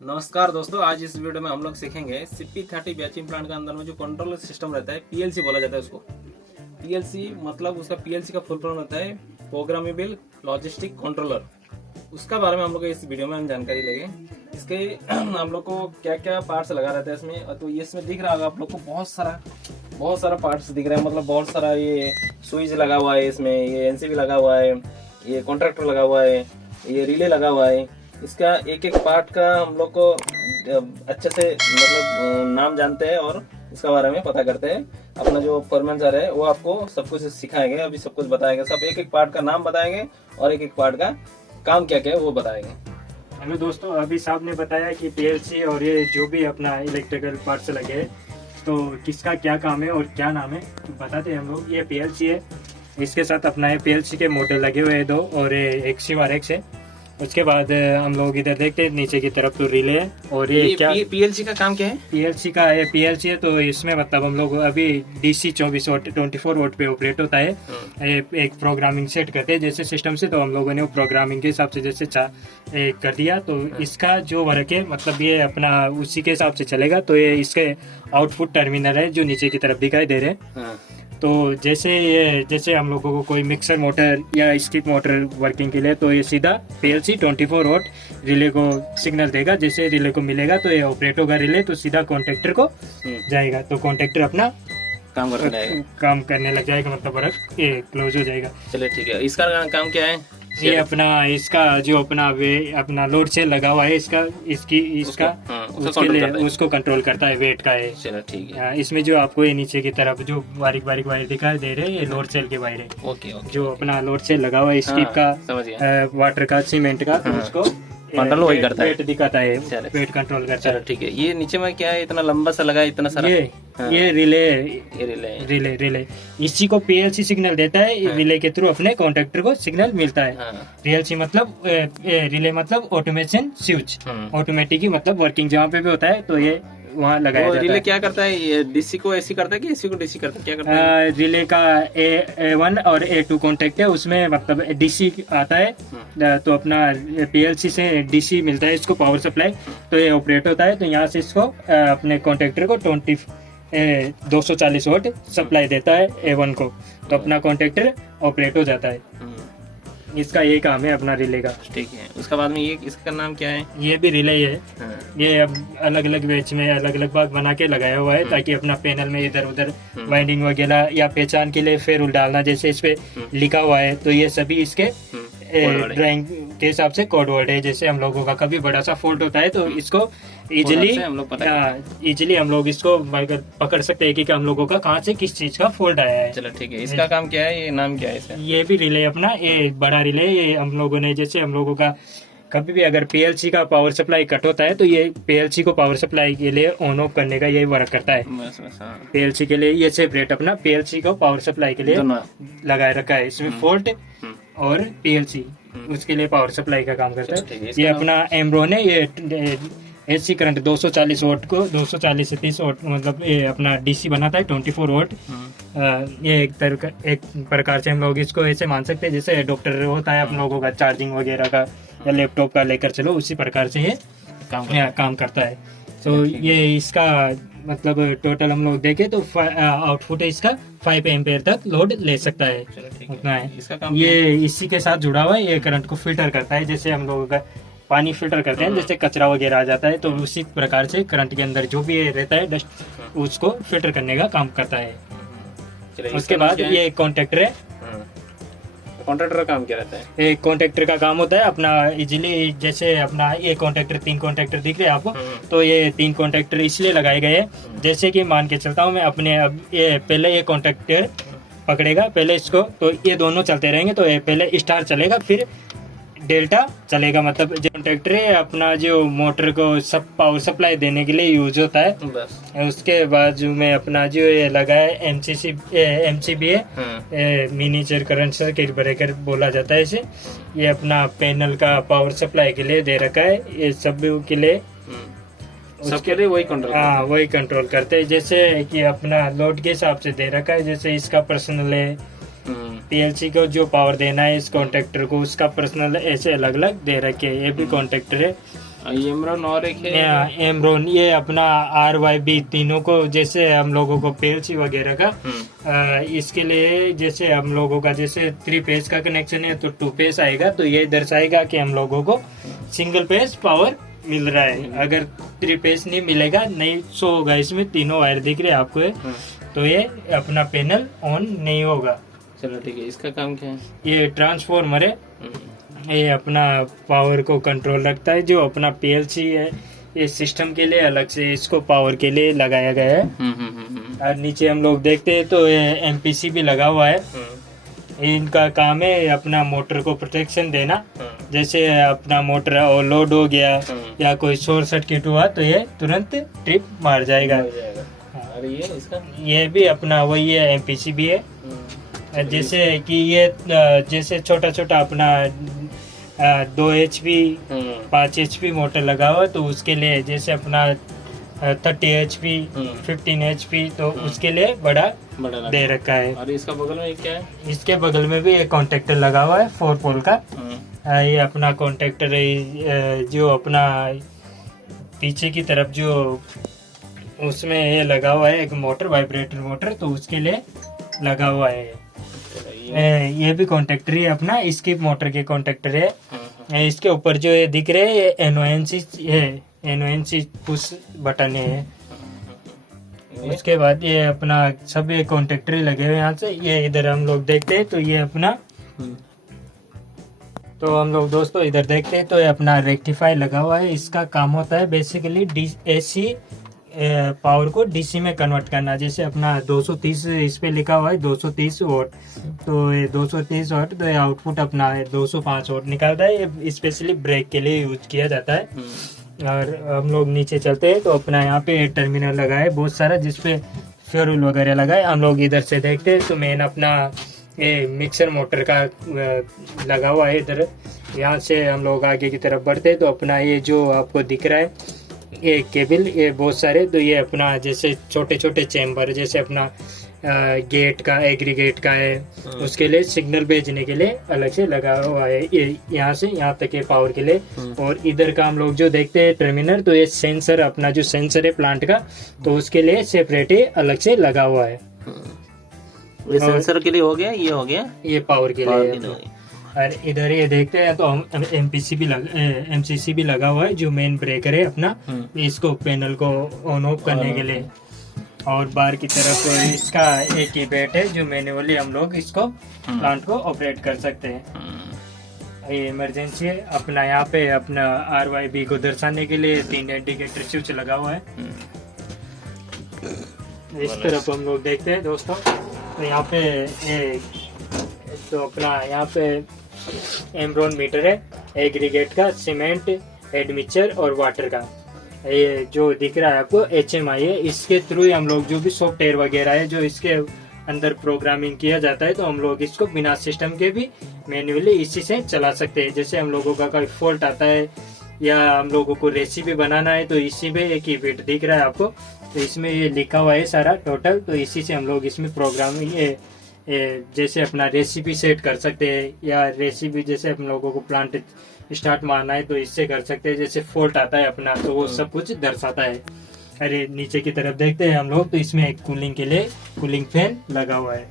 नमस्कार दोस्तों, आज इस वीडियो में हम लोग सीखेंगे CP30 बैचिंग प्लांट के अंदर में जो कंट्रोल सिस्टम रहता है, PLC बोला जाता है उसको। PLC मतलब उसका PLC का फुल फॉर्म होता है प्रोग्रामेबल लॉजिस्टिक कंट्रोलर। उसका बारे में हम लोग इस वीडियो में हम जानकारी लेंगे। इसके हम लोग को क्या क्या पार्ट्स लगा रहता है इसमें, तो ये इसमें दिख रहा होगा आप लोग को बहुत सारा पार्ट्स दिख रहा है। मतलब बहुत सारा ये स्विच लगा हुआ है, इसमें ये NCB लगा हुआ है, ये कॉन्ट्रैक्टर लगा हुआ है, ये रिले लगा हुआ है। इसका एक एक पार्ट का हम लोग को अच्छे से मतलब नाम जानते हैं और इसके बारे में पता करते हैं। अपना जो फॉरमैन सर है वो आपको सब कुछ सिखाएंगे, अभी सब कुछ बताएंगे, सब एक एक पार्ट का नाम बताएंगे और एक एक पार्ट का काम क्या क्या है वो बताएंगे। हेलो दोस्तों, अभी साहब ने बताया कि PLC और ये जो भी अपना इलेक्ट्रिकल पार्ट्स लगे हैं, तो किसका क्या काम है और क्या नाम है तो बताते हैं हम लोग। ये PLC है, इसके साथ अपना ये PLC के मोटर लगे हुए हैं दो, और ये XC/RX है। उसके बाद हम लोग इधर देखते हैं नीचे की तरफ तो रिले है। और ये क्या PLC का काम क्या है? PLC का है, PLC है तो इसमें मतलब हम लोग अभी DC 24 वोट 24 वोट पे ऑपरेट होता है। एक प्रोग्रामिंग सेट करते हैं जैसे सिस्टम से, तो हम लोगों ने वो प्रोग्रामिंग के हिसाब से जैसे कर दिया, तो इसका जो वर्क है मतलब ये अपना उसी के हिसाब से चलेगा। तो ये इसके आउटपुट टर्मिनल है जो नीचे की तरफ दिखाई दे रहे हैं। तो जैसे हम लोगों को कोई मिक्सर मोटर या स्किप मोटर वर्किंग के लिए, तो ये सीधा PLC 24 वोट रिले को सिग्नल देगा। जैसे रिले को मिलेगा तो ये ऑपरेट होगा रिले, तो सीधा कॉन्ट्रैक्टर को जाएगा, तो कॉन्ट्रैक्टर अपना काम करने लग जाएगा, मतलब वर्क ये क्लोज हो जाएगा। चलिए ठीक है, इसका काम क्या है? ये अपना इसका जो अपना लोड सेल लगा हुआ है इसका उसके लिए उसको कंट्रोल करता है, वेट का है। चलो ठीक है। इसमें जो आपको ये नीचे की तरफ जो बारीक वायर दिखाई दे रहे हैं, ये लोड सेल के वायर है। ओके। जो अपना लोड सेल लगा हुआ है स्कीप का, समझ गया। वाटर का, सीमेंट का, तो उसको कंट्रोल वही करता है, वेट दिखाता है, वेट कंट्रोल करता है। चलो ठीक है। ये नीचे में क्या है, इतना लंबा सा लगा है, इतना सारा? ये रिले इसी को PLC सिग्नल देता है। रिले के थ्रू अपने कॉन्ट्रैक्टर को सिग्नल मिलता है। PLC मतलब रिले मतलब ऑटोमेशन स्विच, ऑटोमेटिक ही मतलब वर्किंग जहाँ पे भी होता है तो ये वहाँ लगाया जाता है। रिले क्या करता है? ये DC को AC करता है कि AC को DC करता है? क्या करता है? रिले का A1 और A2 कॉन्टैक्ट है, उसमें मतलब DC आता है। तो अपना PLC से DC मिलता है इसको पावर सप्लाई, तो ये ऑपरेट होता है। तो यहाँ से इसको अपने कॉन्ट्रैक्टर को 240 वोट सप्लाई देता है A1 को, तो अपना कॉन्ट्रैक्टर ऑपरेट हो जाता है। इसका ये काम है अपना रिले का। ठीक है। उसके बाद में ये इसका नाम क्या है? ये भी रिले है। ये अब अलग अलग बैच में अलग अलग भाग बना के लगाया हुआ है, ताकि अपना पैनल में इधर उधर वाइंडिंग वगैरह या पहचान के लिए फेरुल डालना जैसे इस पे लिखा हुआ है, तो ये सभी इसके ड्राइंग के हिसाब से कोड वर्ड है। जैसे हम लोगों का कभी बड़ा सा फॉल्ट होता है तो इसको इजिली हम लोग इसको पकड़ सकते हैं कि हम लोगों का कहाँ से किस चीज का फॉल्ट आया है। चलो ठीक है। इसका काम क्या है? ये नाम क्या है इसका? ये भी रिले अपना, ये बड़ा रिले, ये हम लोगों ने जैसे हम लोगों का कभी भी अगर PLC का पावर सप्लाई कट होता है तो ये PLC को पावर सप्लाई के लिए ऑन ऑफ करने का यही वर्क करता है। PLC के लिए ये सेपरेट अपना PLC को पावर सप्लाई के लिए लगाए रखा है। इसमें फॉल्ट और PLC उसके लिए पावर सप्लाई का काम करता है। ये अपना एमरोन है, ये AC करंट 240 वोट को 240 से 30 वोट मतलब ये अपना DC बनाता है 24 वोट। ये एक प्रकार से हम लोग इसको ऐसे मान सकते हैं जैसे डॉक्टर होता है हम लोगों का चार्जिंग वगैरह का या लैपटॉप का लेकर चलो, उसी प्रकार से ये काम करता है। तो ये इसका मतलब टोटल हम लोग देखें तो आउटपुट है इसका 5 एम्पेयर तक लोड ले सकता है, उतना है। इसका काम ये इसी के साथ जुड़ा हुआ है, ये करंट को फिल्टर करता है। जैसे हम लोगों का पानी फिल्टर करते हैं, जैसे कचरा वगैरह आ जाता है, तो उसी प्रकार से करंट के अंदर जो भी रहता है डस्ट उसको फिल्टर करने का काम करता है। उसके बाद ये कॉन्ट्रैक्टर है। कॉन्ट्रैक्टर का काम क्या रहता है? एक कॉन्ट्रैक्टर का काम होता है अपना इजीली, जैसे अपना ये कॉन्ट्रैक्टर 3 कॉन्ट्रैक्टर दिख रहे हैं आपको, तो ये 3 कॉन्ट्रैक्टर इसलिए लगाए गए हैं। जैसे कि मान के चलता हूँ मैं अपने, अब ये पहले ये कॉन्ट्रैक्टर पकड़ेगा पहले इसको, तो ये दोनों चलते रहेंगे, तो ये पहले स्टार चलेगा फिर डेल्टा चलेगा। मतलब जो कॉन्ट्रैक्टर है अपना जो मोटर को सब पावर सप्लाई देने के लिए यूज होता है बस। उसके बाद जो मैं अपना जो ये लगा है MCB है, मिनीचर करंट सर्किट ब्रेकर बोला जाता है इसे। ये अपना पैनल का पावर सप्लाई के लिए दे रखा है, ये सब के लिए सबके लिए वही कंट्रोल करते हैं। जैसे कि अपना लोड के हिसाब से दे रखा है, जैसे इसका पर्सनल है PLC को जो पावर देना है इस कॉन्ट्रैक्टर को, उसका पर्सनल ऐसे अलग अलग दे रखे हैं। ये भी कॉन्ट्रैक्टर है। एमरॉन और एक है एमरॉन, ये अपना RYB तीनों को, जैसे हम लोगों को PLC वगैरह का इसके लिए जैसे हम लोगों का जैसे 3 पेज का कनेक्शन है तो 2 पेज आएगा, तो ये दर्शाएगा कि हम लोगों को सिंगल पेज पावर मिल रहा है। अगर 3 पेज नहीं मिलेगा, नहीं शो होगा इसमें तीनों वायर दिख रहे हैं आपको है, तो ये अपना पैनल ऑन नहीं होगा। चलो ठीक है, इसका काम क्या है? ये ट्रांसफॉर्मर है, ये अपना पावर को कंट्रोल रखता है। जो अपना PLC है ये सिस्टम के लिए अलग से इसको पावर के लिए लगाया गया है। और नीचे हम लोग देखते हैं तो ये MPC भी लगा हुआ है। इनका काम है अपना मोटर को प्रोटेक्शन देना, जैसे अपना मोटर ओवरलोड हो गया या कोई शॉर्ट सर्किट हुआ तो ये तुरंत ट्रिप मार जाएगा। और ये इसका ये भी अपना वही है, MPC भी है। जैसे कि ये जैसे छोटा छोटा अपना 2 HP 5 HP मोटर लगा हुआ है, तो उसके लिए जैसे अपना 30 HP 15 HP तो उसके लिए बड़ा दे रखा है। और इसका बगल में क्या है? इसके बगल में भी एक कॉन्टेक्टर लगा हुआ है 4 पोल का। ये अपना कॉन्टेक्टर जो अपना पीछे की तरफ जो उसमें ये लगा हुआ है एक मोटर, वाइब्रेटर मोटर, तो उसके लिए लगा हुआ है। ये भी कॉन्टेक्टर ही अपना इसकी मोटर के कॉन्टेक्टर है। इसके ऊपर जो ये दिख रहे हैं NONC पुश बटन है। उसके बाद ये अपना सब ये कॉन्टेक्टर ही लगे हुए यहाँ से। ये इधर हम लोग देखते हैं तो ये अपना तो हम लोग दोस्तों इधर देखते हैं तो ये अपना रेक्टिफाई लगा हुआ है। इसका काम होता है बेसिकली AC पावर को DC में कन्वर्ट करना। जैसे अपना 230 इस पे लिखा हुआ है 230 वोट, तो ये 230 वोट तो ये आउटपुट अपना 205 वोट निकालता है। ये स्पेशली ब्रेक के लिए यूज किया जाता है। और हम लोग नीचे चलते हैं तो अपना यहाँ पे टर्मिनल लगा है बहुत सारा, जिसपे फ्यूल वगैरह लगा है। हम लोग इधर से देखते हैं तो मेन अपना ये मिक्सर मोटर का लगा हुआ है इधर। यहाँ से हम लोग आगे की तरफ बढ़ते हैं तो अपना ये जो आपको दिख रहा है ये केबल, ये बहुत सारे, तो ये अपना जैसे छोटे छोटे चैम्बर जैसे अपना गेट का एग्रीगेट का है, उसके लिए सिग्नल भेजने के लिए अलग से लगा हुआ है। ये यहाँ से यहाँ तक के पावर के लिए। और इधर का हम लोग जो देखते हैं टर्मिनल, तो ये सेंसर अपना जो सेंसर है प्लांट का, तो उसके लिए सेपरेट ही अलग से लगा हुआ है। ये सेंसर के लिए हो गया, ये हो गया, ये पावर के लिए। और इधर ये देखते हैं तो MCC भी लगा हुआ है जो मेन ब्रेकर है अपना, इसको पैनल को ऑन ऑफ करने के लिए। और बाहर की तरफ इसका एक ही बैट है जो मैन्युअली हम लोग इसको प्लांट को ऑपरेट कर सकते हैं। ये इमरजेंसी है अपना। यहाँ पे अपना RYB को दर्शाने के लिए 3 इंडिकेटर स्विच लगा हुआ है। इस तरफ हम लोग देखते हैं दोस्तों तो यहाँ पे तो अपना यहाँ पे एमरॉन मीटर है एग्रीगेट का, सीमेंट, एडमिक्सचर और वाटर का। ये जो दिख रहा है आपको HMI है। इसके थ्रू ही हम लोग जो भी सॉफ्टवेयर वगैरह है जो इसके अंदर प्रोग्रामिंग किया जाता है, तो हम लोग इसको बिना सिस्टम के भी मैन्युअली इसी से चला सकते हैं। जैसे हम लोगों का कोई फॉल्ट आता है या हम लोगों को रेसिपी बनाना है, तो इसी में एक ही बिट दिख रहा है आपको, तो इसमें ये लिखा हुआ है सारा टोटल, तो इसी से हम लोग इसमें प्रोग्रामिंग जैसे अपना रेसिपी सेट कर सकते हैं, या रेसिपी जैसे हम लोगों को प्लांट स्टार्ट मारना है तो इससे कर सकते हैं। जैसे फॉल्ट आता है अपना तो वो सब कुछ दर्शाता है। अरे नीचे की तरफ देखते हैं हम लोग तो इसमें एक कूलिंग के लिए कूलिंग फैन लगा हुआ है।